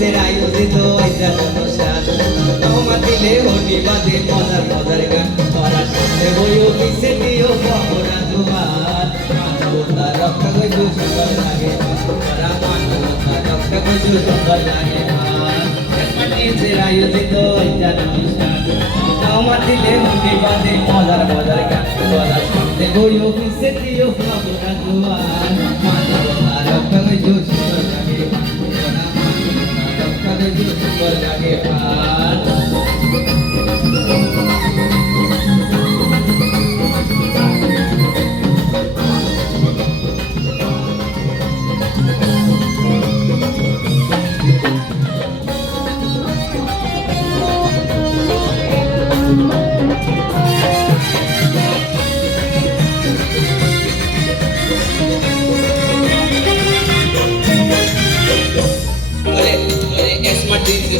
মার্টিন্সের আয়োজিত আইজার অনুষ্ঠান তোমার দিলে হনি বাদে মজার মজার গান তোরা সামনে বই অফিসে দিও খবরা জোয়ার মানবতা রক্ষা করতে সুন্দর লাগে তোরা মানবতা রক্ষা করতে সুন্দর লাগে মার্টিন্সের আয়োজিত আইজার অনুষ্ঠান তোমার দিলে হনি বাদে মজার মজার গান তোরা সামনে বই অফিসে দিও খবরা জোয়ার মানবতা রক্ষা করতে সুন্দর লাগে সুন্দর লাগে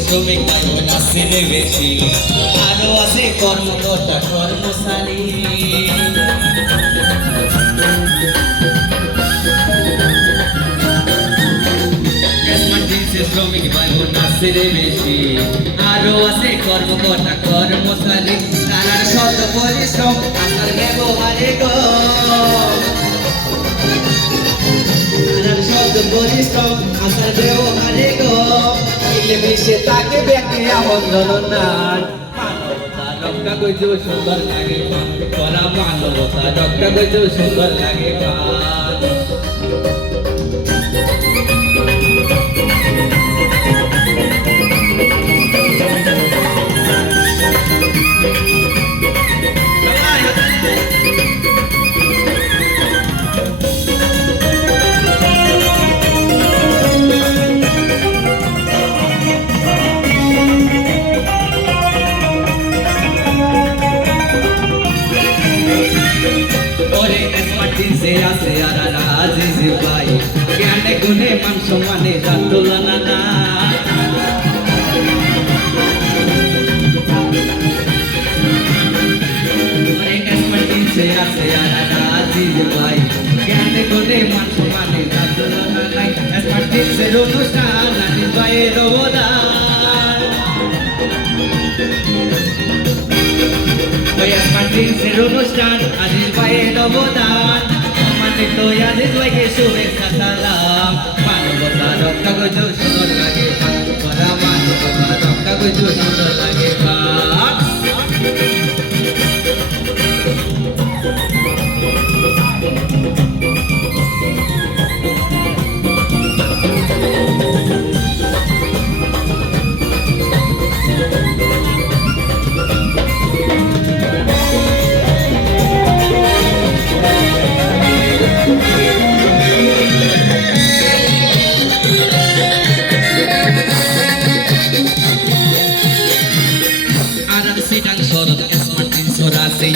শ্রমিক ভাই বোন আছে রে বেশি আরো আছে কর্মকর্তা কর্মচারী শ্রমিক ভাই বোন আছে রে বেশি আরো আছে কর্মকর্তা কর্মচারী তার শত পরিশ্রম আসার ব্যবহারে গো শব্দ পরিশ্রম আসার ব্যবহারে গো মিশে তাকে ব্যাকে আমন জননান মানবতা রক্ষা করতে সুন্দর লাগে করা মানবতা রক্ষা করতে সুন্দর লাগে আছে আর আজিজ ভাই জ্ঞানে গুণে মান সম্মানে যার তুলনা না আছে আর আজিজ ভাই জ্ঞানে গুণে মান সম্মানে যার তুলনা নাই মার্টিন্সের অনুষ্ঠান আজিজ ভাইয়ের অবদান মার্টিন্সের অনুষ্ঠান আজিজ ভাইয়ের অবদান তো আজিজ ভাইকে শুভেচ্ছা সালাম মানবতা রক্ষা করতে সুন্দর লাগে মানবতা রক্ষা করতে সুন্দর লাগে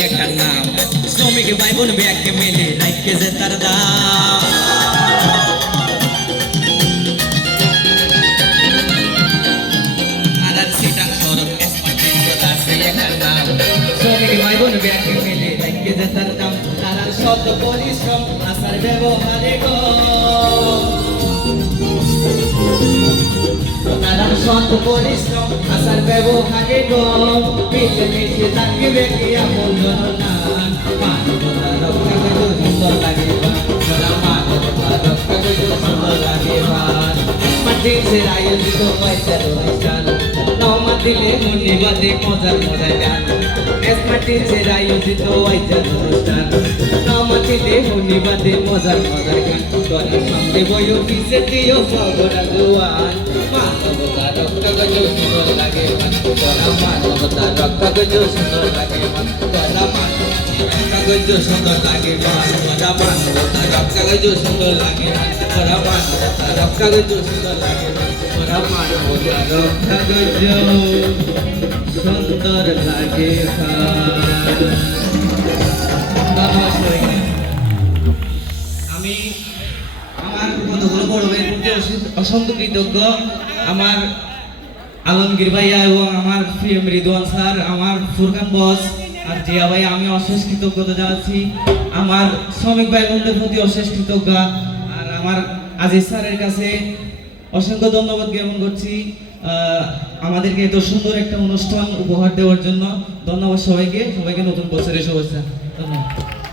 একটা নাম শ্রমিক ভাই বোন ব্যাগকে মেলে রাখকে যে তার দাম আর সিটাং সড়ক আছে একটা নাম শ্রমিক ভাই বোন ব্যাগকে মেলে রাখকে যে তার দাম তার শত পরিশ্রম আসার ব্যবহারে গো তার শত পরিশ্রম আসার ব্যবহারে গো মিশে মিশে তাকে বেঁকে আমল জননান মানবতা রক্ষা করতে সুন্দর লাগে মানবতা রক্ষা করতে সুন্দর লাগে মার্টিন্সের আয়োজিত পয়সার অনুষ্ঠান নমা দিলে মনে বাদে মজার মজার গান মার্টিন্সের আয়োজিত পয়সার অনুষ্ঠান নমা দিলে মনে বাদে মজার মজার গান তোরা সঙ্গে বই অফিসে দিও খবরা জোয়ান মানবতা রক্ষা করতে সুন্দর লাগে তোরা মানবতা রক্ষা করতে সুন্দর লাগে তোরা মানবতা করতে সুন্দর লাগে তোরা মানবতা রক্ষা করতে সুন্দর লাগে তোরা মানবতা রক্ষা করতে সুন্দর লাগে তোরা মানবতা রক্ষা করতে সুন্দর লাগে আমি আমার কতগুলো বড় ভাইয়ের প্রতি অসংখ্য কৃতজ্ঞ আমার আলমগীর ভাইয়া এবং আমার প্রিয় রিদওয়ান স্যার আমার ফুরকান বস আর জিয়া ভাই আমি অশেষ কৃতজ্ঞতা জানাচ্ছি আমার শ্রমিক ভাই বোনদের প্রতি অশেষ কৃতজ্ঞ আর আমার আজিজ স্যারের কাছে অসংখ্য ধন্যবাদ জ্ঞাপন করছি আমাদেরকে এত সুন্দর একটা অনুষ্ঠান উপহার দেওয়ার জন্য। ধন্যবাদ সবাইকে, সবাইকে নতুন বছরের শুভেচ্ছা। ধন্যবাদ।